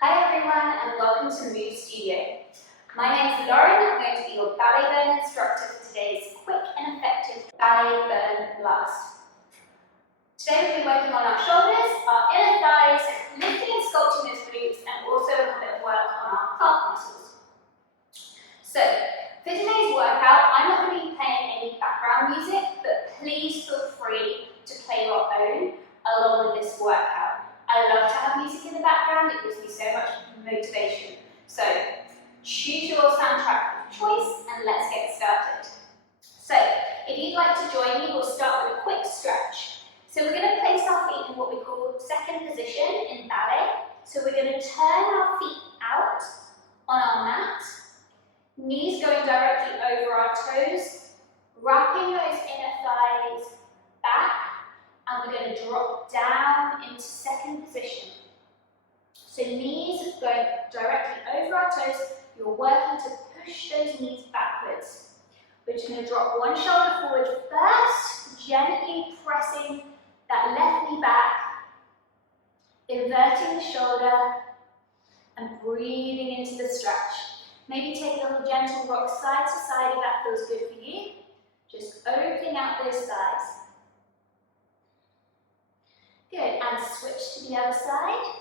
Hi everyone and welcome to Move Studio. My name is Lauren. I'm going to be your ballet burn instructor for today's quick and effective ballet burn blast. Today we'll be working on our shoulders, our inner thighs, lifting and sculpting those glutes, and also a bit of work on our calf muscles. So, for today's workout, I'm not going to be playing any background music, but please feel free to play your own along with this workout. I love to have music in the background, it gives me so much motivation. So, choose your soundtrack of choice and let's get started. So, if you'd like to join me, we'll start with a quick stretch. So we're going to place our feet in what we call second position in ballet. So we're going to turn our feet out on our mat, knees going directly over our toes, wrapping those inner thighs back, and we're going to drop down into second position. So knees going directly over our toes, you're working to push those knees backwards. We're just going to drop one shoulder forward first, gently pressing that left knee back, inverting the shoulder, and breathing into the stretch. Maybe take a little gentle rock side to side if that feels good for you. Just opening out those thighs. Good, and switch to the other side.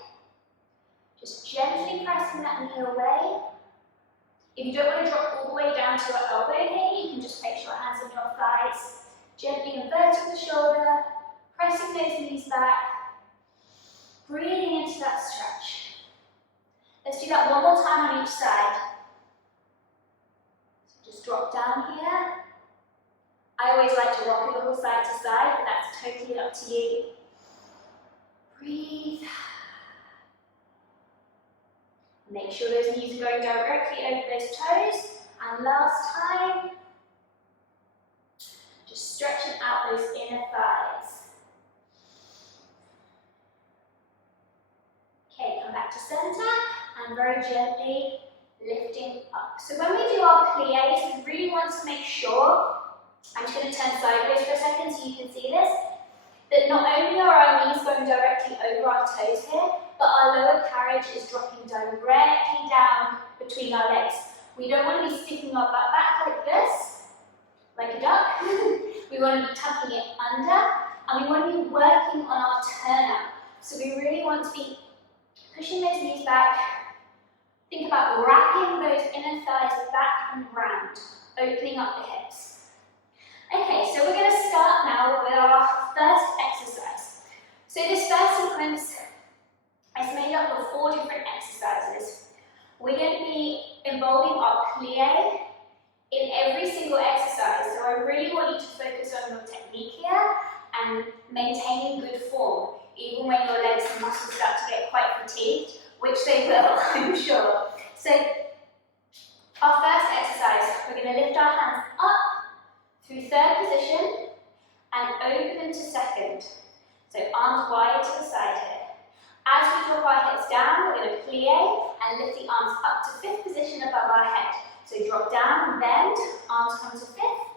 Just gently pressing that knee away. If you don't want to drop all the way down to your elbow here, you can just place your hands on your thighs. Gently inverting the shoulder, pressing those knees back, breathing into that stretch. Let's do that one more time on each side. So just drop down here. I always like to rock a little side to side, but that's totally up to you. Breathe. Make sure those knees are going directly over those toes. And last time, just stretching out those inner thighs. Okay, come back to center and very gently lifting up. So when we do our pliés, we really want to make sure, I'm just going to turn sideways for a second so you can see this, that not only are our knees going directly over our toes here, but our lower carriage is dropping directly down between our legs. We don't want to be sticking our butt back like this, like a duck. We want to be tucking it under, and we want to be working on our turnout. So we really want to be pushing those knees back. Think about wrapping those inner thighs back and round, opening up the hips. Okay, so we're going to start now with our first exercise. So this first sequence is made up of 4 different exercises. We're going to be involving our plie in every single exercise. So I really want you to focus on your technique here and maintaining good form, even when your legs and muscles start to get quite fatigued, which they will, I'm sure. So our first exercise, we're going to lift our hands up through third position and open to second. So arms wide to the side here. As we drop our hips down, we're going to plie and lift the arms up to fifth position above our head. So drop down, bend, arms come to fifth,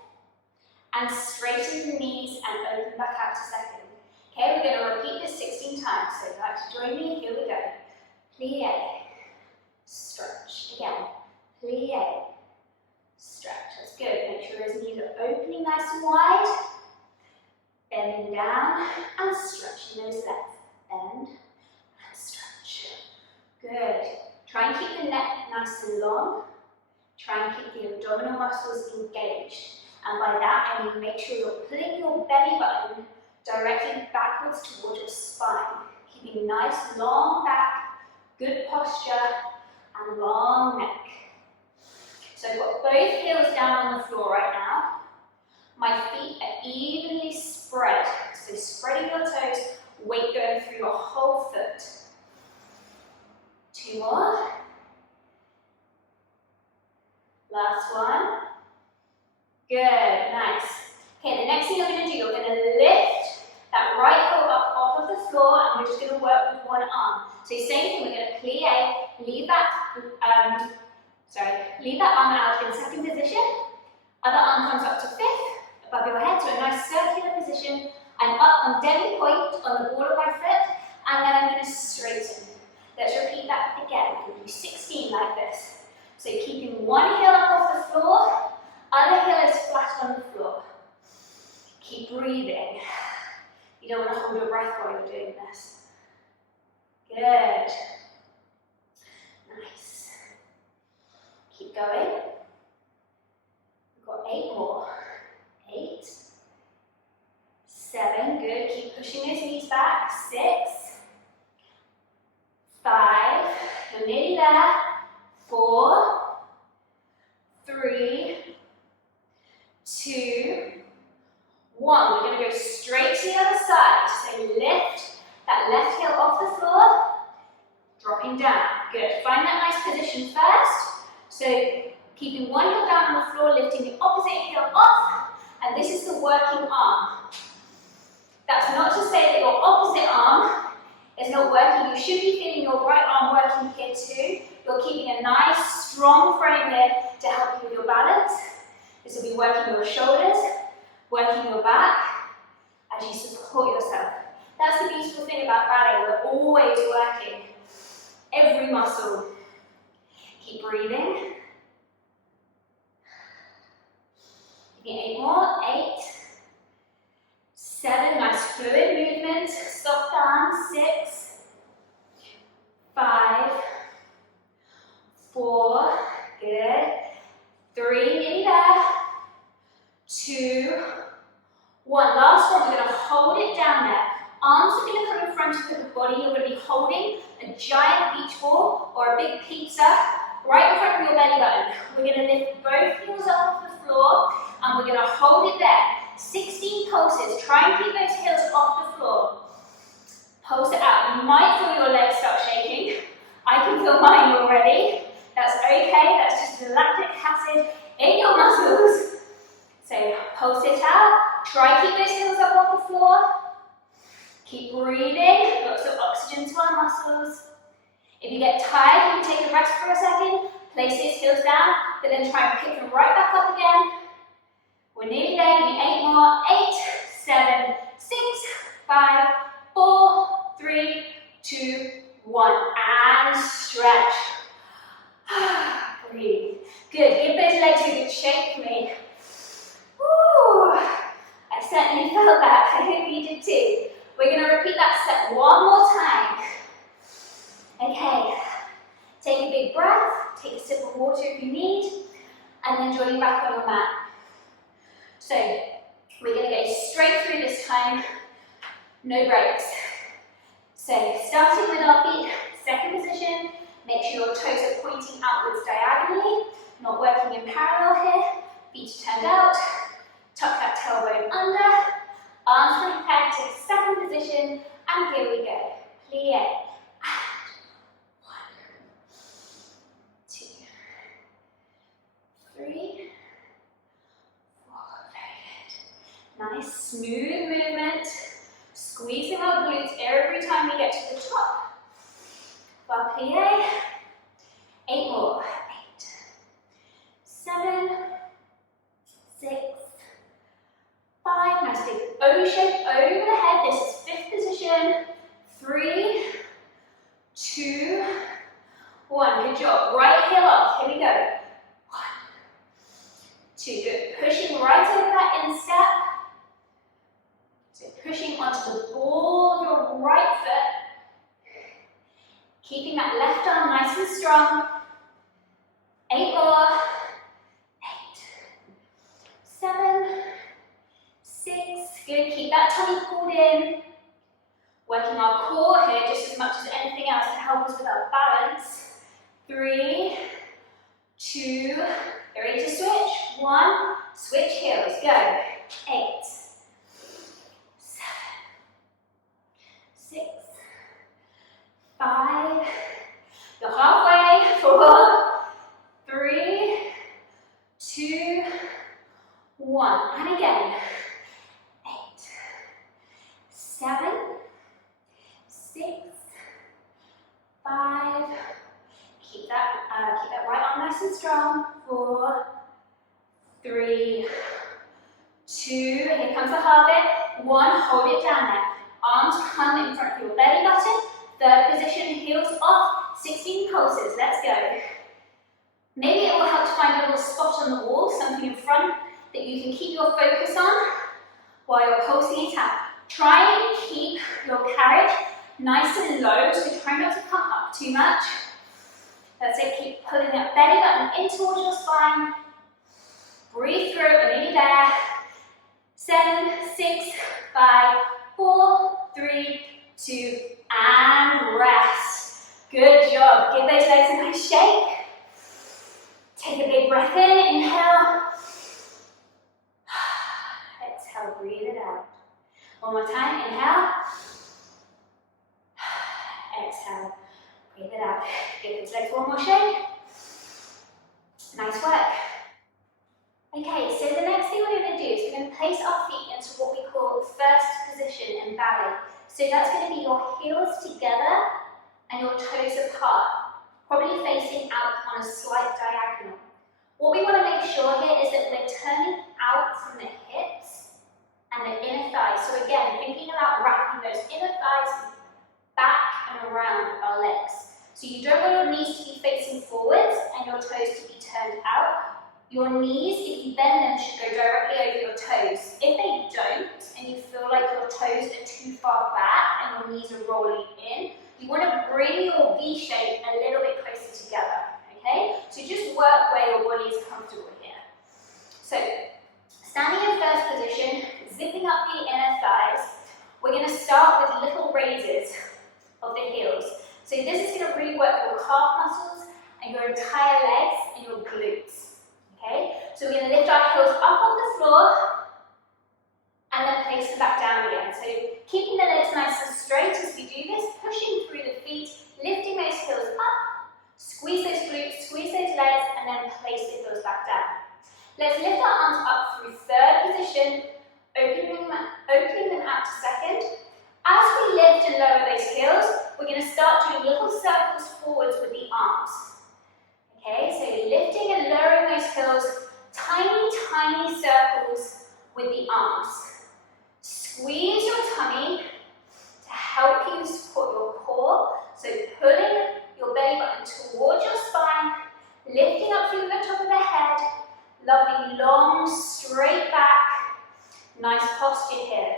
and straighten the knees and open back out to second. Okay, we're going to repeat this 16 times. So if you'd like to join me, here we go. Plie, stretch, again, plie, stretch. That's good. Make sure those knees are opening nice and wide. Bending down and stretching those legs. Bend and stretch. Good. Try and keep the neck nice and long. Try and keep the abdominal muscles engaged. And by that, I mean make sure you're pulling your belly button directly backwards towards your spine. Keeping nice long back, good posture, and long neck. So I've got both heels down on the floor right now. My feet are evenly spread. So spreading your toes, weight going through your whole foot. 2 more. Last one. Good, nice. Okay, the next thing you're going to do, you're going to lift that right heel up off of the floor, and we're just going to work with one arm. So same thing, we're going to plie, leave that arm out in second position. Other arm comes up to fifth, above your head, so a nice circular position. I'm up on demi point on the ball of my foot, and then I'm going to straighten. Let's repeat that again. We'll do 16 like this. So keeping one heel up off the floor, other heel is flat on the floor. Keep breathing. You don't want to hold your breath while you're doing this. Good. Nice. Keep going. We've got 8 more. 8. 7. Good. Keep pushing those knees back. 6. 5. You're nearly there. 4. 3. 2. 1. We're going to go straight to the other side. So lift that left heel off the floor, dropping down. Good. Find that nice position first. So keeping one heel down on the floor, lifting the opposite heel off, and this is the working arm. That's not to say that your opposite arm is not working. You should be feeling your right arm working here too. You're keeping a nice, strong frame here to help you with your balance. This will be working your shoulders, working your back as you support yourself. That's the beautiful thing about ballet. We're always working every muscle. Keep breathing. Give me 8 more. 8. 7. Nice fluid movement. Soft arms. 6. 5. 4. Good. 3. Nearly there. 2. 1. Last one. We're going to hold it down there. Arms are going to come in front of the body. You're going to be holding a giant beach ball or a big pizza right in front of your belly button. We're going to lift both heels up off the floor and we're going to hold it there. 16 pulses. Try and keep those heels off the floor. Pulse it out. You might feel your legs start shaking. I can feel mine already. That's okay. That's just the lactic acid in your muscles. So pulse it out. Try and keep those heels up off the floor. Keep breathing, lots of oxygen to our muscles. If you get tired, you can take a rest for a second, place these heels down, but then try and pick them right back up again. We're nearly there, give me 8 more. 8, 7, 6, 5, 4, 3, 2, 1. And stretch. Breathe. Good, give those legs a good shake for me. Woo! I certainly felt that, I hope you did too. We're going to repeat that set one more time. Okay, take a big breath, take a sip of water if you need, and then join back on your mat. So, we're going to go straight through this time, no breaks. So, starting with our feet, second position, make sure your toes are pointing outwards diagonally, not working in parallel here, feet are turned out, tuck that tailbone under, arms from head to second position, and here we go. Plie. And 1, 2, 3, 4. Very good. Nice smooth movement. Squeezing our glutes every time we get to the top. Bar plie. 8 more. 8, 7, 6, 5, nice big O shape over the head. This is fifth position. 3, 2, 1. Good job. Right heel up. Here we go. 1, 2. Good. Pushing right over that instep. So pushing onto the ball of your right foot. Keeping that left arm nice and strong. 8 more. 8, 7, 6, good, keep that tummy pulled in. Working our core here just as much as anything else to help us with our balance. 3, 2, ready to switch. 1, switch heels, go. 8, 7, 6, 5, you're halfway. 4, 3, 2, 1, and again. 7, 6, 5. Keep that right arm nice and strong. 4, 3, 2. Here comes the hard bit. 1. Hold it down there. Arms come in front of your belly button. Third position, heels off, 16 pulses, let's go. Maybe it will help to find a little spot on the wall, something in front that you can keep your focus on while you're pulsing it out. Try and keep your carriage nice and low, so try not to come up too much. That's it, keep pulling that belly button in towards your spine. Breathe through, and nearly there. 7, 6, 5, 4, 3, 2, and rest. Good job. Give those legs a nice shake. Take a big breath in, inhale. Exhale, breathe it out. One more time, inhale. Exhale, breathe it out. Give those legs one more shake. Nice work. Okay, so the next thing we're going to do is we're going to place our feet into what we call first position in ballet. So that's going to be your heels together and your toes apart, probably facing out on a slight diagonal. What we want to make sure here is that we're turning out from the hips and the inner thighs. So again, thinking about wrapping those inner thighs back and around our legs. So you don't want your knees to be facing forwards and your toes to be turned out. Your knees, if you bend them, should go directly over your toes. If they don't, and you feel like your toes are too far back and your knees are rolling in, you want to bring your V shape a little bit closer together, okay? So just work where your body is comfortable here. So, standing in first position, zipping up the inner thighs, we're going to start with little raises of the heels. So this is going to really work your calf muscles and your entire legs and your glutes. Okay, so we're going to lift our heels up off the floor and then place them back down again. So keeping the legs nice and straight as we do this, pushing through the feet, lifting those heels up, squeeze those glutes, squeeze those legs, and then place the heels back down. Let's lift our arms up through third position, opening them out to second. As we lift and lower those heels, we're going to start doing little circles forwards with the arms. Okay, so lifting and lowering those heels, tiny, tiny circles with the arms. Squeeze your tummy to help you support your core. So pulling your belly button towards your spine, lifting up through the top of the head, lovely long, straight back. Nice posture here.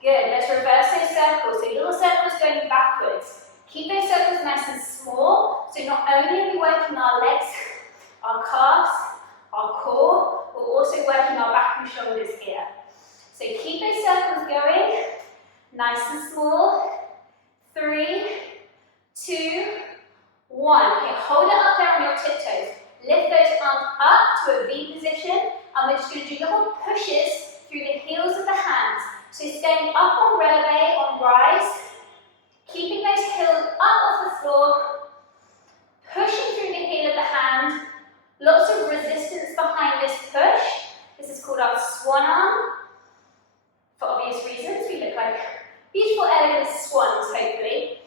Good, let's reverse those circles. So little circles going backwards. Keep those circles nice and small, so not only are we working our legs, our calves, our core, we're also working our back and shoulders here. So keep those circles going, nice and small. 3, 2, 1. Okay, hold it up there on your tiptoes. Lift those arms up to a V position, and we're just going to do little pushes through the heels of the hands. So staying up on releve, on rise, keeping those heels up off the floor, pushing through the heel of the hand, lots of resistance behind this push. This is called our Swan Arm. For obvious reasons, we look like beautiful, elegant swans, hopefully.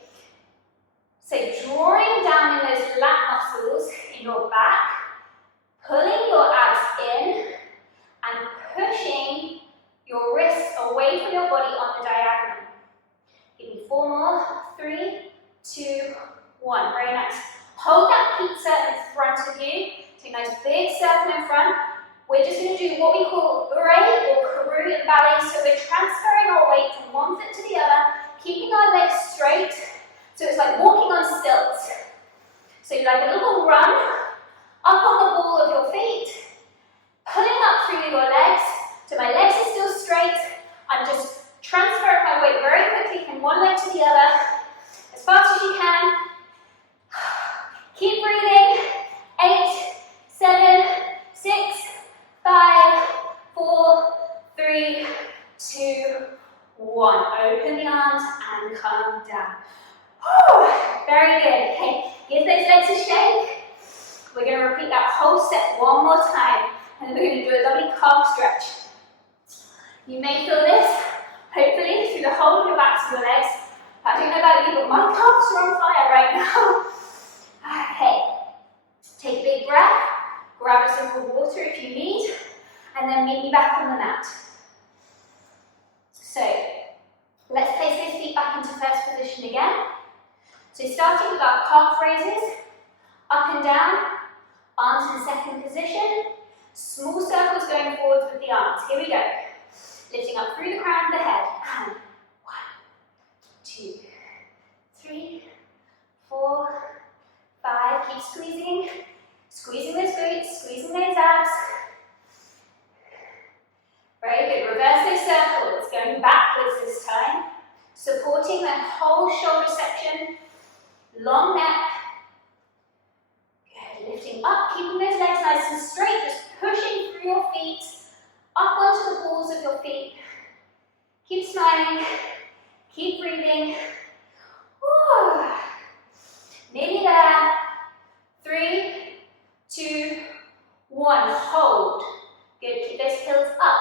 So drawing down in those lat muscles in your back, pulling your abs in, and pushing your wrists away from your body on the diagonal. Give me 4 more. 3, 2, 1. Very nice. Hold that pizza in front of you. Take a nice big circle in front. We're just going to do what we call Beare or Karoo in ballet. So we're transferring our weight from one foot to the other, keeping our legs straight. So it's like walking on stilts. So like a little run, up on the ball of your feet, pulling up through your legs. So my legs are still straight. I'm just transferring my weight very quickly from one leg to the other, as fast as you can. Keep breathing. 8, 7, 6, 5, 4, 3, 2, 1. Open the arms and come down. Whew, very good. Okay, give those legs a shake. We're going to repeat that whole set one more time, and then we're going to do a lovely calf stretch. You may feel this, hopefully, through the whole of your backs and your legs. I don't know about you, but my calves are on fire right now. Okay, take a big breath, grab a sip of water if you need, and then meet me back on the mat. So, let's place those feet back into first position again. So starting with our calf raises, up and down, arms in second position, small circles going forwards with the arms. Here we go. Lifting up through the crown of the head. And 1, 2, 3, 4, 5. Keep squeezing. Squeezing those glutes, squeezing those abs. Very good. Reverse those circles. Going backwards this time. Supporting that whole shoulder section. Long neck. Good. Lifting up, keeping those legs nice and straight. Just pushing through your feet. Up onto the balls of your feet. Keep smiling. Keep breathing. Woo. Nearly there. 3, 2, 1. Hold. Good. Keep those heels up.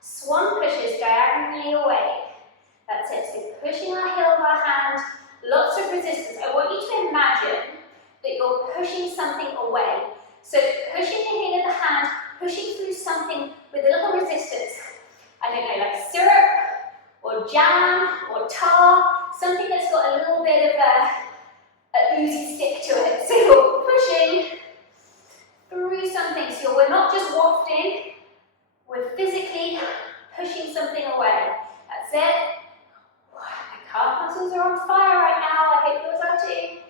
Swan pushes diagonally away. That's it. So pushing our heel of our hand. Lots of resistance. I want you to imagine that you're pushing something away. So pushing the heel of the hand, pushing through something with a little resistance. I don't know, like syrup, or jam, or tar, something that's got a little bit of a oozy stick to it. So you're pushing through something. So we're not just wafting, we're physically pushing something away. That's it. My calf muscles are on fire right now. I hope yours are too.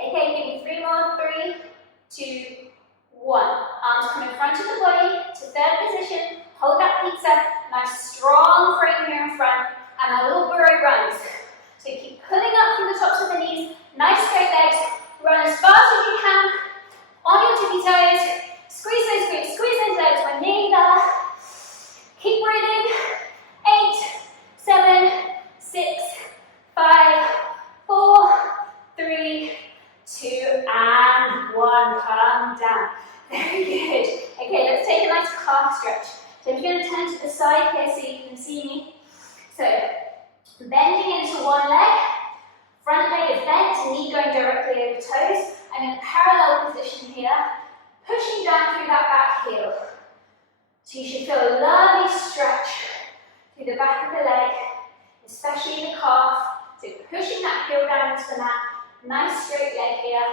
Okay, give me 3 more. 3, 2, 1. Arms come in front of the body to third position. Hold that pizza. Nice strong frame here in front. And our little burrow runs. So keep pulling up from the tops of the knees. Nice straight legs. Run as fast as you can. On your tippy toes. Squeeze those glutes. Squeeze those legs. We're nearly there. Keep breathing. 8, 7, 6, 5, 4, 3, 2, and 1. Calm down. Very good. Okay, let's take a nice calf stretch. So I'm going to turn to the side here so you can see me. So, bending into one leg. Front leg is bent, knee going directly over toes. I'm in a parallel position here. Pushing down through that back heel. So you should feel a lovely stretch through the back of the leg, especially in the calf. So pushing that heel down into the mat. Nice straight leg here.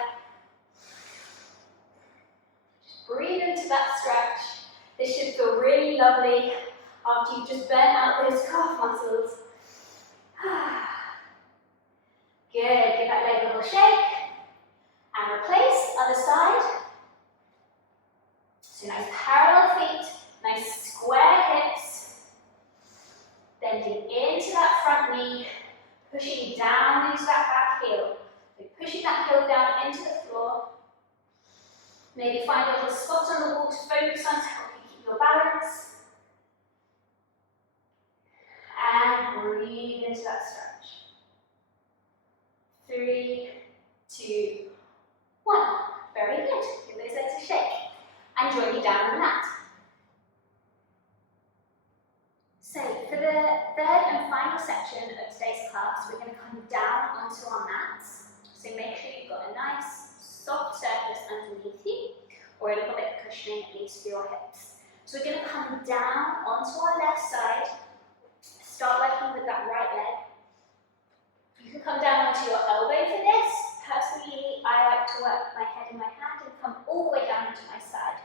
Just breathe into that stretch. This should feel really lovely after you've just burnt out those calf muscles. Good. Give that leg a little shake. And replace. Other side. So nice parallel feet. Nice square hips. Bending into that front knee. Pushing down into that back heel. So pushing that heel down into the floor. Maybe find a little spot on the wall to focus on to help you keep your balance. And breathe into that stretch. 3, 2, 1. Very good. Give those legs a shake. And join me down on the mat. So for the third and final section of today's class, we're going to come down onto our mats. So make sure you've got a nice soft surface underneath you, or a little bit of cushioning at least for your hips. So we're going to come down onto our left side. Start working with that right leg. You can come down onto your elbow for this. Personally, I like to work my head in my hand and come all the way down into my side.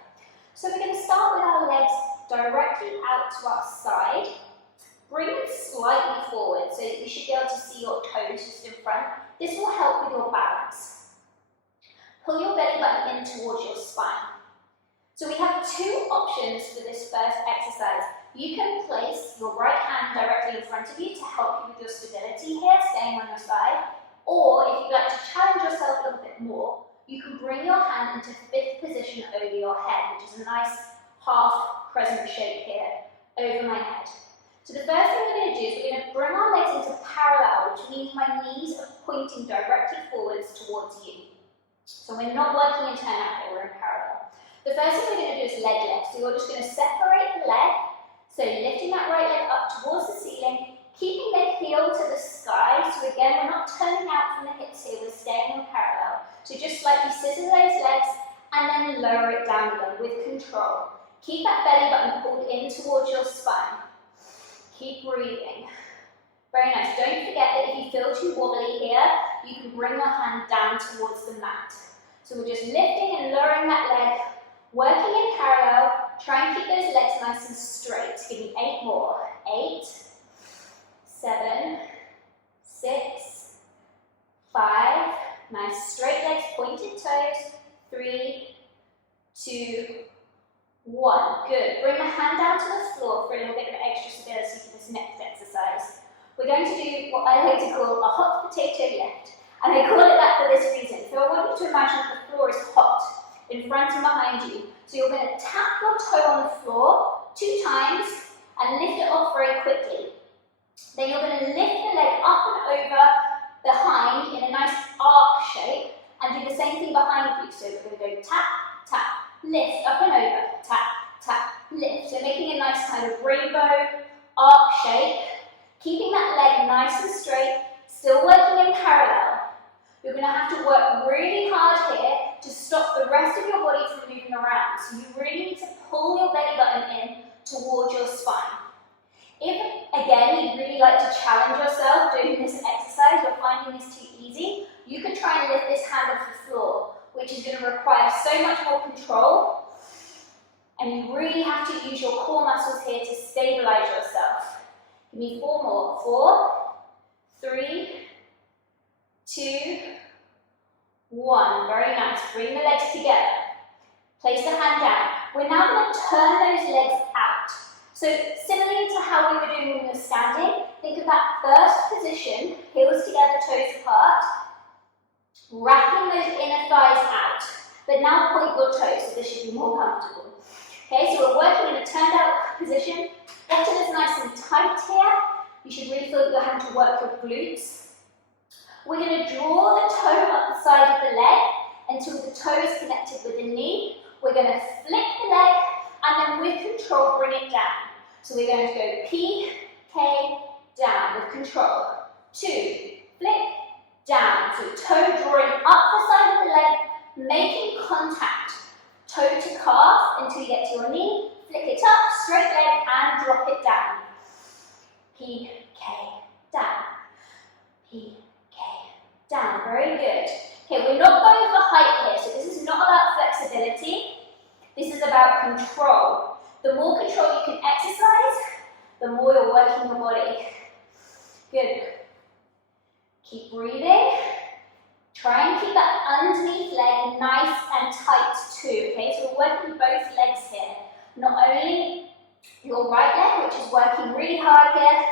So we're going to start with our legs directly out to our side. Bring them slightly forward so that you should be able to see your toes just in front. This will help with your balance. Pull your belly button in towards your spine. So we have 2 options for this first exercise. You can place your right hand directly in front of you to help you with your stability here, staying on your side. Or if you'd like to challenge yourself a little bit more, you can bring your hand into 5th position over your head, which is a nice half crescent shape here over my head. So the first thing we're going to do is we're going to bring our legs into parallel, which means my knees are pointing directly forwards towards you. So we're not working in turnout here, we're in parallel. The first thing we're going to do is leg lift. So you're just going to separate the leg. So lifting that right leg up towards the ceiling, keeping the heel to the sky. So again, we're not turning out from the hips here, we're staying in parallel. So just slightly scissor those legs and then lower it down again with control. Keep that belly button pulled in towards your spine. Keep breathing. Very nice. Don't forget that if you feel too wobbly here, you can bring your hand down towards the mat. So we're just lifting and lowering that leg, working in parallel. Try and keep those legs nice and straight. Give me 8 more. 8, 7, 6, 5. Nice straight legs, pointed toes. 3, 2, 1. Good. Bring the hand down to the floor for a little bit of extra stability for this next exercise. We're going to do what I like to call a hot potato lift. And I call it that for this reason. So I want you to imagine that the floor is hot in front and behind you. So you're going to tap your toe on the floor 2 times and lift it off very quickly. Then you're going to lift the leg up and over behind in a nice arc shape and do the same thing behind you. So we're going to go tap, tap, lift, up and over, tap, tap, lift. So making a nice kind of rainbow arc shape, keeping that leg nice and straight, still working in parallel. You're going to have to work really hard here to stop the rest of your body from moving around. So you really need to pull your belly button in towards your spine. If, again, you'd really like to challenge yourself doing this exercise, you're finding this too easy, you can try and lift this hand off the floor, which is going to require so much more control. And you really have to use your core muscles here to stabilize yourself. Give me 4 more. 4, 3, 2, 1. Very nice. Bring the legs together. Place the hand down. We're now going to turn those legs out. So similarly to how we were doing when we were standing, think of that first position, heels together, toes apart, wrapping those inner thighs out. But now point your toes, so this should be more comfortable. Okay, so we're working in a turned out position. Bottom is nice and tight here. You should really feel that you're having to work your glutes. We're going to draw the toe up the side of the leg until the toe is connected with the knee. We're going to flick the leg and then with control bring it down. So we're going to go P, K, down with control. 2, flick, down. So toe drawing up the side of the leg, making contact. Toe to calf until you get to your knee. Flick it up, straight leg and drop it down. P, K, down. P, down, very good. Okay, we're not going for height here, so this is not about flexibility. This is about control. The more control you can exercise, the more you're working your body. Good. Keep breathing. Try and keep that underneath leg nice and tight too, okay? So we're working both legs here. Not only your right leg, which is working really hard here,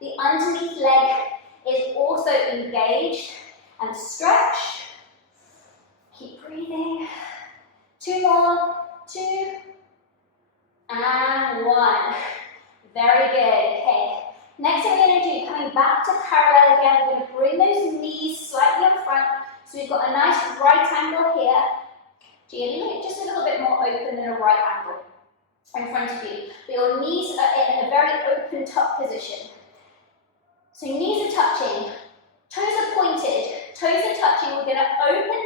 the underneath leg is also engaged and stretched. Keep breathing. 2 more. 2 and 1. Very good. Okay. Next thing we're going to do, coming back to parallel again, we're going to bring those knees slightly in front. So we've got a nice right angle here. Just a little bit more open than a right angle in front of you. But your knees are in a very open top position. So knees are touching. Toes are pointed, toes are touching. We're going to open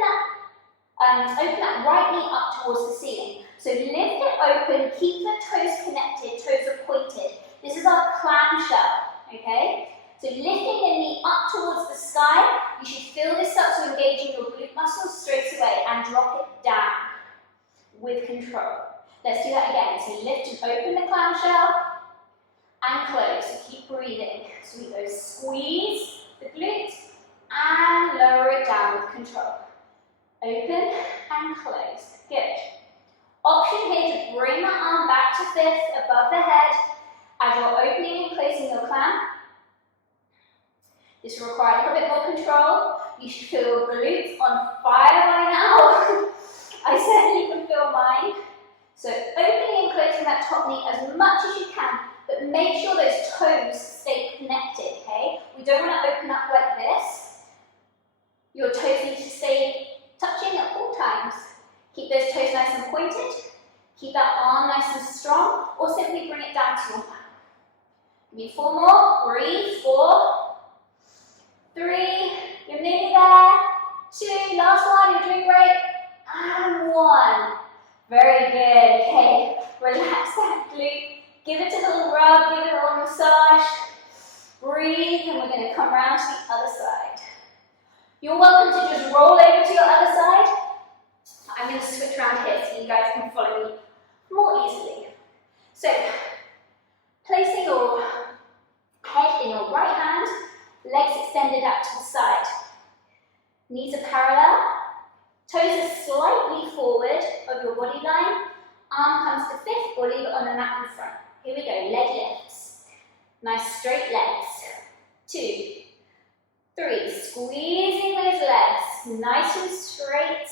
that right knee up towards the ceiling. So lift it open, keep the toes connected, toes are pointed. This is our clam shell, okay? So lifting the knee up towards the sky, you should feel this start to engage in your glute muscles straight away and drop it down with control. Let's do that again. So lift and open the clam shell and close. So keep breathing. So we go squeeze the glutes and lower it down with control. Open and close. Good. Option here to bring that arm back to fifth above the head as you're opening and closing your clam. This will require a little bit more control. You should feel your glutes on fire by now. I certainly can feel mine. So opening and closing that top knee as much as you can, but make sure those toes stay connected, okay? We don't want to open up like this. Your toes need to stay touching at all times. Keep those toes nice and pointed. Keep that arm nice and strong, or simply bring it down to your mat. Give me 4 more. Breathe. 4, 3. You're nearly there. 2. Last one. You're doing great. And 1. Very good. Okay. Relax that glute. Give it a little rub. Give it a little massage. Breathe, and we're going to come around to the other side. You're welcome to just roll over to your other side. I'm going to switch around here so you guys can follow me more easily. So, placing your head in your right hand, legs extended out to the side. Knees are parallel, toes are slightly forward of your body line, arm comes to fifth or leave it on the mat in front. Here we go, leg lifts. Nice straight legs. 2, 3, squeezing those legs, nice and straight,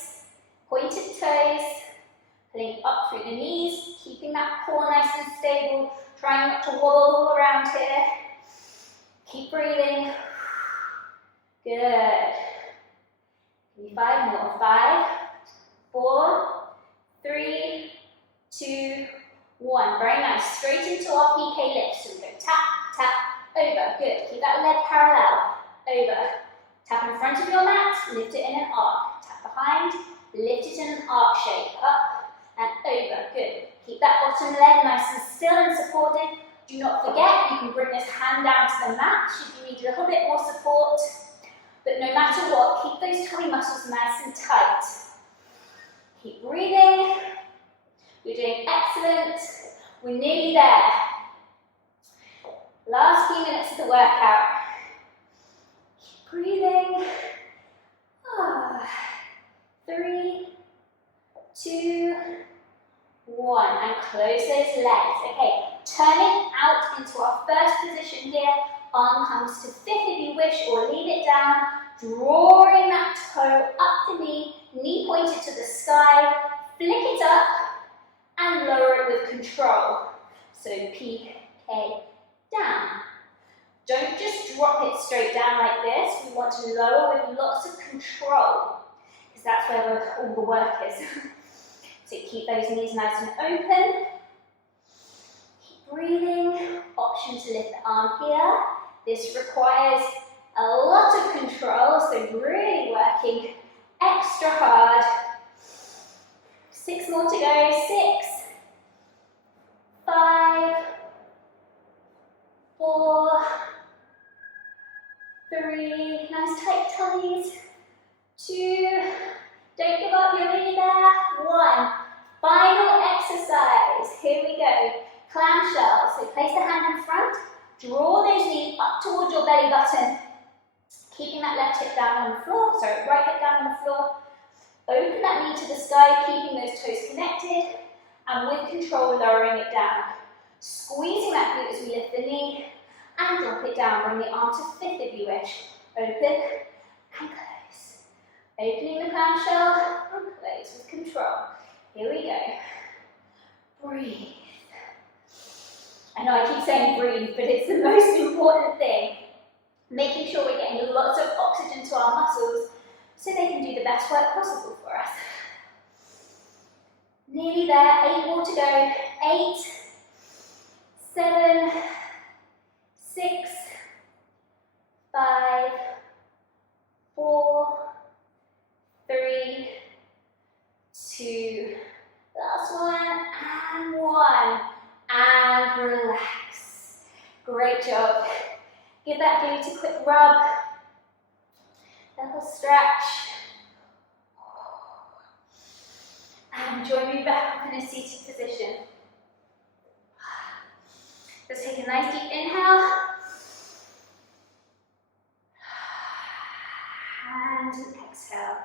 pointed toes, pulling up through the knees, keeping that core nice and stable, trying not to wobble around here. Keep breathing. Good. Give me 5 more. 5, 4, 3, 2, 1. Very nice. Straight into our PK lift. So we go tap, tap, over. Good. Keep that leg parallel. Over. Tap in front of your mat. Lift it in an arc. Tap behind. Lift it in an arc shape. Up and over. Good. Keep that bottom leg nice and still and supported. Do not forget, you can bring this hand down to the mat should you need a little bit more support. But no matter what, keep those tummy muscles nice and tight. Keep breathing. You're doing excellent. We're nearly there. Last few minutes of the workout. Keep breathing. 3, 2, 1. And close those legs. Okay, turning out into our first position here. Arm comes to fifth if you wish, or leave it down. Drawing that toe up the knee pointed to the sky. Flick it up and lower it with control. So PK down. Don't just drop it straight down like this. We want to lower with lots of control, because that's where all the work is. So keep those knees nice and open. Keep breathing. Option to lift the arm here. This requires a lot of control, so really working extra hard. 6 more to go. 6, 5, 4, 3, nice tight tummies. 2, don't give up, you're nearly there. 1, final exercise. Here we go. Clam shells. So place the hand in front, draw those knees up towards your belly button, keeping that left hip down on the floor, sorry, right hip down on the floor. Open that knee to the sky, keeping those toes connected, and with control, lowering it down. Squeezing that glute as we lift the knee, and drop it down. Bring the arm to fifth if you wish. Open and close. Opening the clam shell and close with control. Here we go. Breathe. I know I keep saying breathe, but it's the most important thing. Making sure we're getting lots of oxygen to our muscles so they can do the best work possible for us. Nearly there, 8 more to go. 8, 7, 6, 5, 4, 3, 2, last one, and 1. And relax. Great job. Give that glute a quick rub. A little stretch. And join me back up in a seated position. Let's take a nice deep inhale. And an exhale.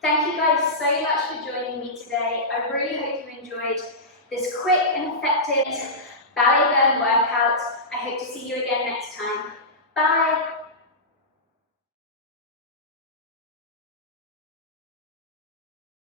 Thank you guys so much for joining me today. I really hope you enjoyed this quick and effective ballet burn workout. I hope to see you again next time. Bye.